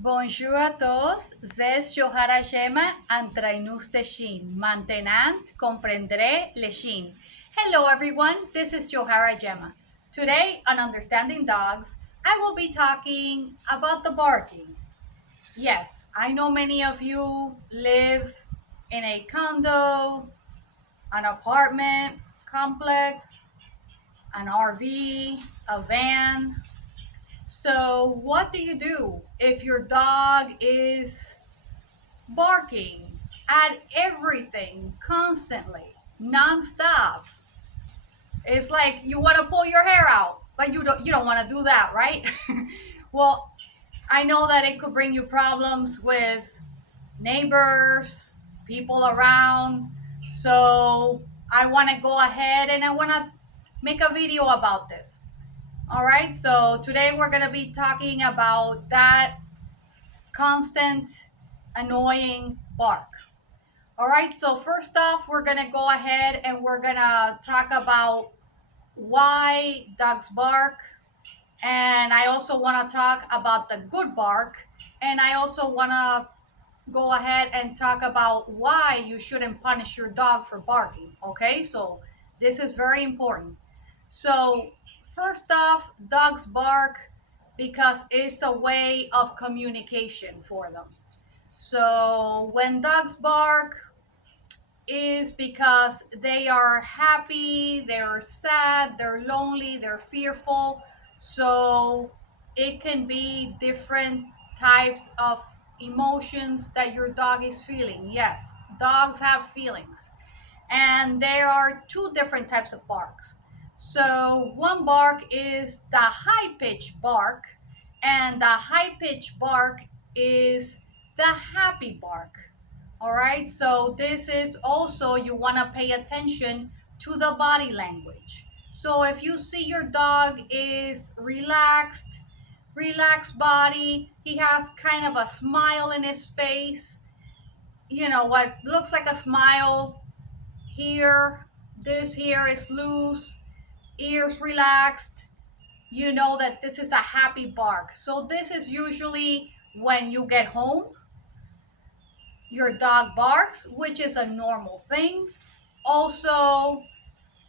Bonjour à tous, c'est Johara Gemma, Entraineuse de chien. Maintenant, comprendre le chien. Hello everyone, this is Johara Gemma. Today on Understanding Dogs, I will be talking about the barking. Yes, I know many of you live in a condo, an apartment complex, an RV, a van. So, what do you do if your dog is barking at everything constantly, nonstop? It's like you want to pull your hair out, but you don't want to do that, right? Well, I know that it could bring you problems with neighbors, people around. So I want to go ahead and I want to make a video about this. All right, so today we're going to be talking about that constant, annoying bark. All right, so first off, we're going to go ahead and we're going to talk about why dogs bark. And I also want to talk about the good bark. And I also want to go ahead and talk about why you shouldn't punish your dog for barking. Okay, so this is very important. So, first off, dogs bark because it's a way of communication for them. So, when dogs bark, is because they are happy, they're sad, they're lonely, they're fearful. So, it can be different types of emotions that your dog is feeling. Yes, dogs have feelings. And there are two different types of barks. So one bark is the high pitch bark, and the high pitch bark is the happy bark. All right, so this is also you want to pay attention to the body language. So if you see your dog is relaxed body, he has kind of a smile in his face, what looks like a smile here, this here is loose, ears relaxed, you know that this is a happy bark. So this is usually when you get home, your dog barks, which is a normal thing. Also,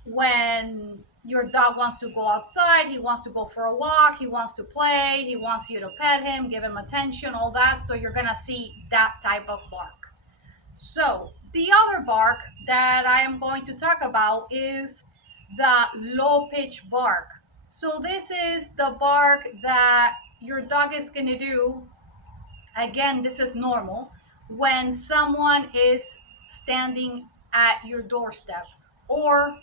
when your dog wants to go outside, he wants to go for a walk, he wants to play, he wants you to pet him, give him attention, all that. So you're gonna see that type of bark. So, the other bark that I am going to talk about is the low pitch bark. So, this is the bark that your dog is going to do. Again, this is normal when someone is standing at your doorstep or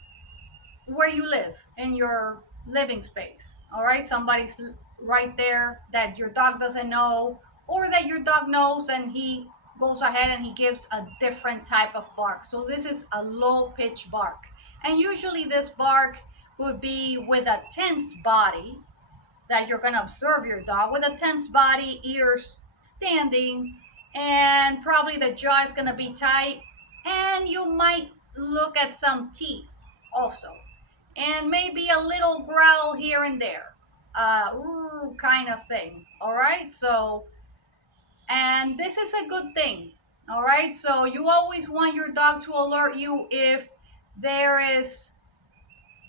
where you live in your living space. All right, somebody's right there that your dog doesn't know, or that your dog knows and he goes ahead and he gives a different type of bark. So this is a low pitch bark, and usually this bark would be with a tense body, that you're going to observe your dog with a tense body, ears standing, and probably the jaw is going to be tight, and you might look at some teeth also, and maybe a little growl here and there, ooh, kind of thing. All right, so, and this is a good thing. All right, so you always want your dog to alert you if there is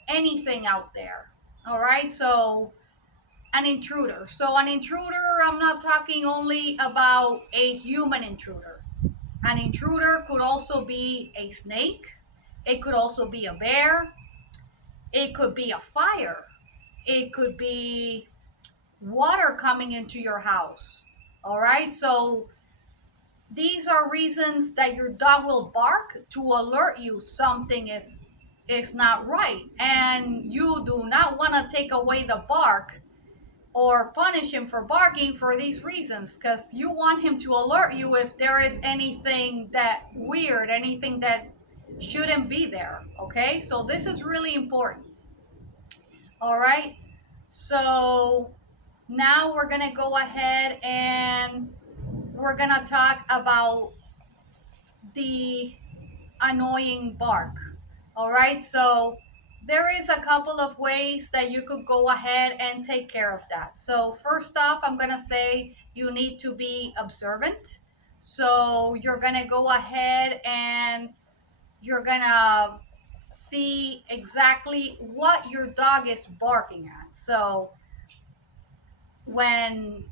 anything out there. All right, so an intruder. So, an intruder, I'm not talking only about a human intruder. An intruder could also be a snake, it could also be a bear, it could be a fire, it could be water coming into your house. All right, so these are reasons that your dog will bark to alert you something is not right, and you do not want to take away the bark or punish him for barking for these reasons, because you want him to alert you if there is anything that weird, anything that shouldn't be there. Okay, so this is really important. All right, so now we're gonna go ahead and we're gonna talk about the annoying bark. All right, so There is a couple of ways that you could go ahead and take care of that. So first off, I'm going to say you need to be observant. So you're going to go ahead and you're going to see exactly what your dog is barking at. So when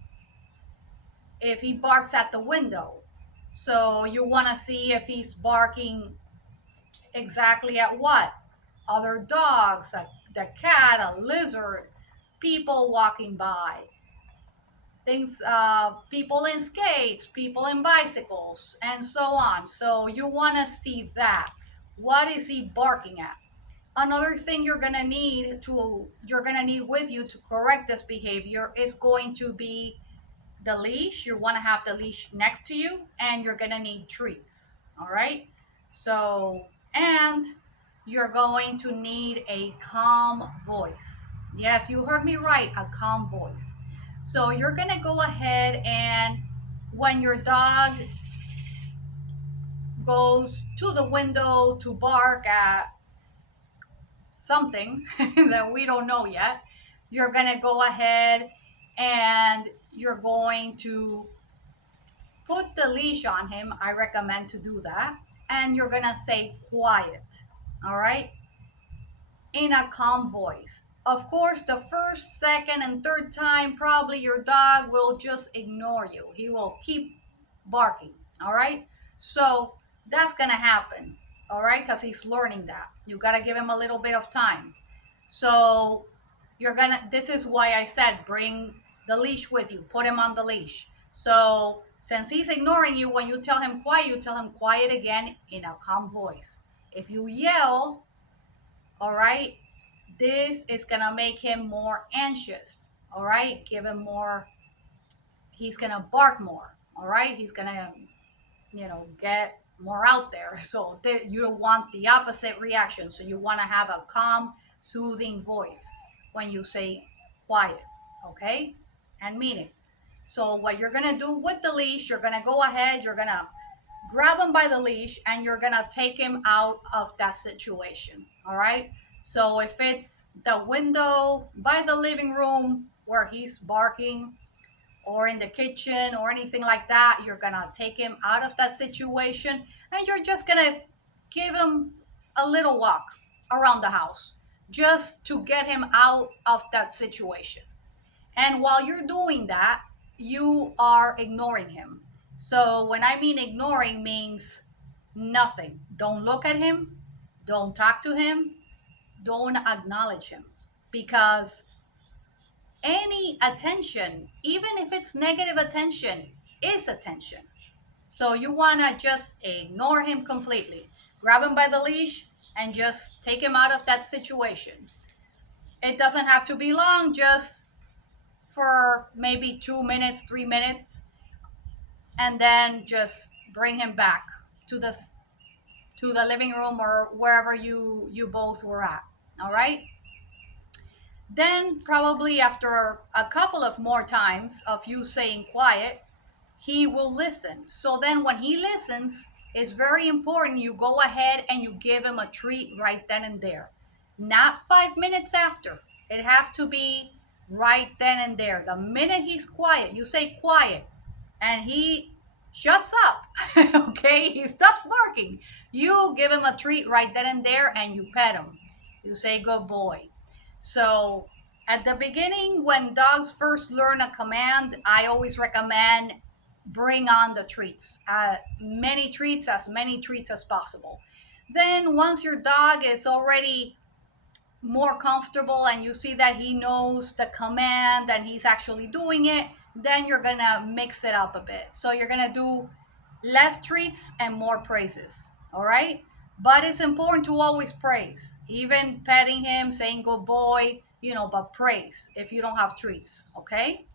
if he barks at the window, so you want to see if he's barking exactly at what? Other dogs, the cat, a lizard, people walking by, things, people in skates, people in bicycles, and so on. So you want to see that. What is he barking at? Another thing you're gonna need with you to correct this behavior is going to be the leash. You want to have the leash next to you, and you're going to need treats. All right. So, and you're going to need a calm voice. Yes, you heard me right, a calm voice. So, you're going to go ahead and when your dog goes to the window to bark at something that we don't know yet, you're going to go ahead and you're going to put the leash on him. I recommend to do that. And you're going to say quiet. All right. In a calm voice. Of course, the first, second, and third time, probably your dog will just ignore you. He will keep barking. All right. So that's going to happen. All right. Because he's learning that. You got to give him a little bit of time. So this is why I said bring the leash with you, put him on the leash. So since he's ignoring you, when you tell him quiet, you tell him quiet again in a calm voice. If you yell, all right, this is gonna make him more anxious. All right, give him more, he's gonna bark more. All right, he's gonna, get more out there. So you don't want the opposite reaction. So you want to have a calm, soothing voice when you say quiet, okay? And mean it. So what you're gonna do with the leash, you're gonna go ahead, you're gonna grab him by the leash and you're gonna take him out of that situation. All right. So if it's the window by the living room where he's barking, or in the kitchen or anything like that, you're gonna take him out of that situation and you're just gonna give him a little walk around the house just to get him out of that situation. And while you're doing that, you are ignoring him. So when I mean ignoring means nothing. Don't look at him, don't talk to him, don't acknowledge him, because any attention, even if it's negative attention, is attention. So you want to just ignore him completely. Grab him by the leash and just take him out of that situation. It doesn't have to be long, just for maybe 2 minutes, 3 minutes, and then just bring him back to the living room or wherever you both were at. All right? Then probably after a couple of more times of you saying quiet, he will listen. So then when he listens, it's very important you go ahead and you give him a treat right then and there. Not 5 minutes after. It has to be right then and there. The minute he's quiet, you say quiet, and he shuts up. Okay? He stops barking. You give him a treat right then and there and you pet him. You say good boy. So at the beginning, when dogs first learn a command, I always recommend bring on the treats. Many treats, as many treats as possible. Then once your dog is already more comfortable and you see that he knows the command and he's actually doing it, then you're gonna mix it up a bit. So you're gonna do less treats and more praises. All right. But it's important to always praise, even petting him, saying good boy, but praise if you don't have treats. Okay.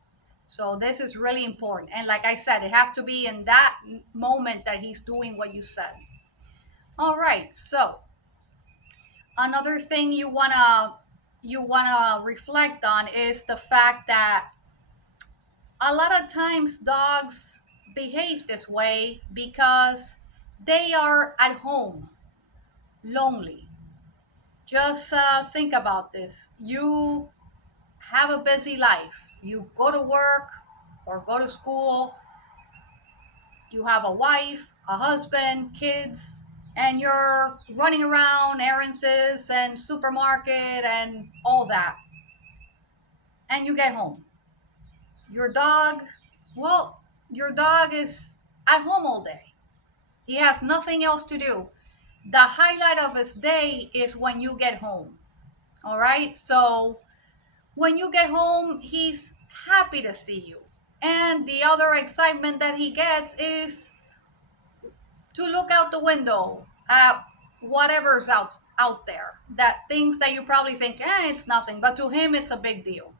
So this is really important. And like I said, it has to be in that moment that he's doing what you said. All right. So another thing you wanna reflect on is the fact that a lot of times dogs behave this way because they are at home lonely, Just think about this. You have a busy life. You go to work or go to school, you have a wife, a husband, kids, and you're running around errands and supermarket and all that. And you get home. Your dog, well, your dog is at home all day. He has nothing else to do. The highlight of his day is when you get home. All right? So when you get home, he's happy to see you. And the other excitement that he gets is to look out the window at whatever's out there. That things that you probably think, it's nothing, but to him it's a big deal.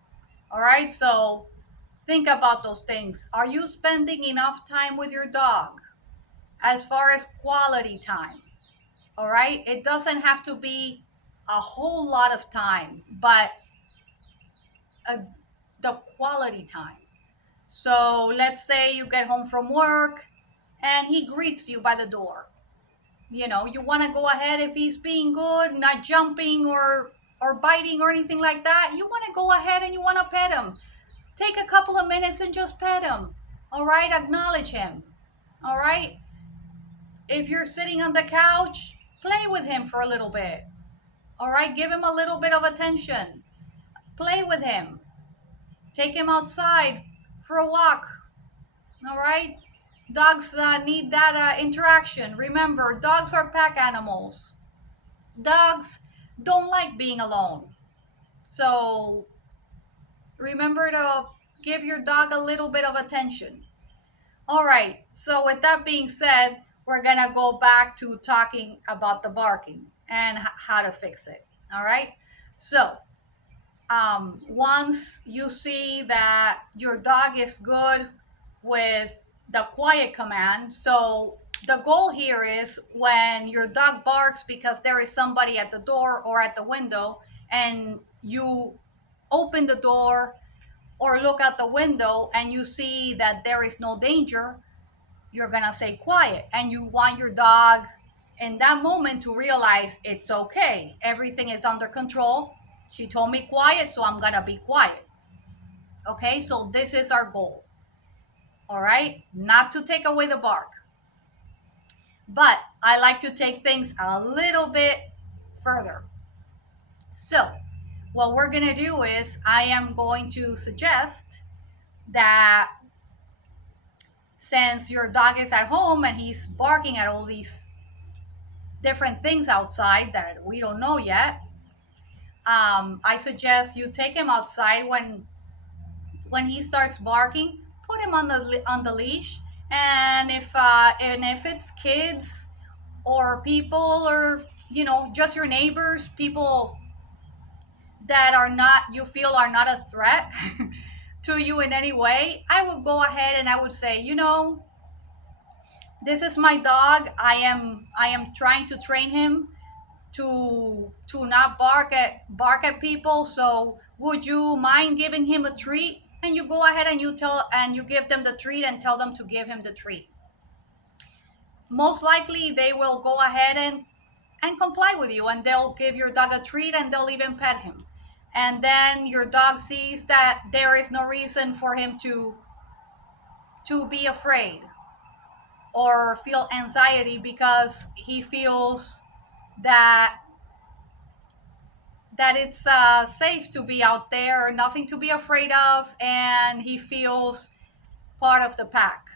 All right? So think about those things. Are you spending enough time with your dog as far as quality time? All right? It doesn't have to be a whole lot of time, but a, the quality time. So let's say you get home from work and he greets you by the door. You know, you want to go ahead if he's being good, not jumping or biting or anything like that. You want to go ahead and you want to pet him. Take a couple of minutes and just pet him. All right, acknowledge him. All right? If you're sitting on the couch, play with him for a little bit. All right, give him a little bit of attention. Play with him. Take him outside for a walk. All right? Dogs need that interaction. Remember, dogs are pack animals. Dogs don't like being alone. So remember to give your dog a little bit of attention. All right. So with that being said, we're going to go back to talking about the barking and how to fix it. All right. So once you see that your dog is good with the quiet command, so the goal here is when your dog barks because there is somebody at the door or at the window, and you open the door or look out the window and you see that there is no danger, you're gonna say quiet, and you want your dog in that moment to realize it's okay, everything is under control. She told me quiet, so I'm gonna be quiet. Okay, so this is our goal. All right, not to take away the bark, but I like to take things a little bit further. So what we're gonna do is I am going to suggest that since your dog is at home and he's barking at all these different things outside that we don't know yet, I suggest you take him outside when he starts barking. Put him on the leash, and if it's kids or people or just your neighbors, people that are not you feel are not a threat to you in any way, I would go ahead and I would say, this is my dog. I am trying to train him to not bark at people. So would you mind giving him a treat? And you go ahead and you give them the treat and tell them to give him the treat. Most likely they will go ahead and comply with you, and they'll give your dog a treat and they'll even pet him. And then your dog sees that there is no reason for him to be afraid or feel anxiety, because he feels that it's safe to be out there, nothing to be afraid of, and he feels part of the pack.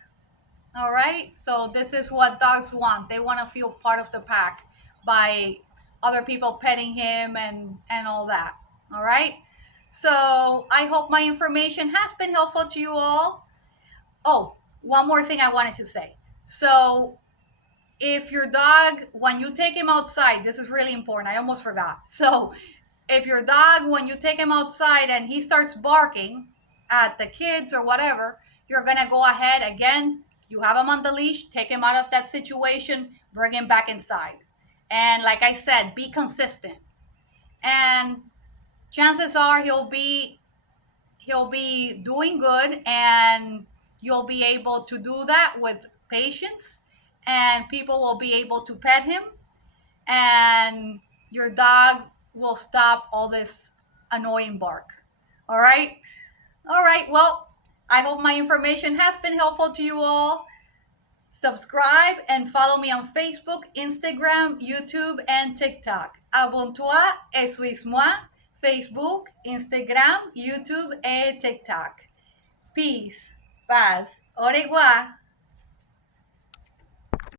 All right. So this is what dogs want. They want to feel part of the pack by other people petting him and all that. All right. So I hope my information has been helpful to you all. Oh, one more thing I wanted to say. So if your dog, when you take him outside, this is really important. I almost forgot. So if your dog, when you take him outside and he starts barking at the kids or whatever, you're going to go ahead again. You have him on the leash, take him out of that situation, bring him back inside. And like I said, be consistent. And chances are he'll be doing good, and you'll be able to do that with patience, and people will be able to pet him, and your dog will stop all this annoying bark. All right? All right. Well, I hope my information has been helpful to you all. Subscribe and follow me on Facebook, Instagram, YouTube, and TikTok. Abonne-toi et suis-moi. Facebook, Instagram, YouTube et TikTok. Peace, paz, au revoir.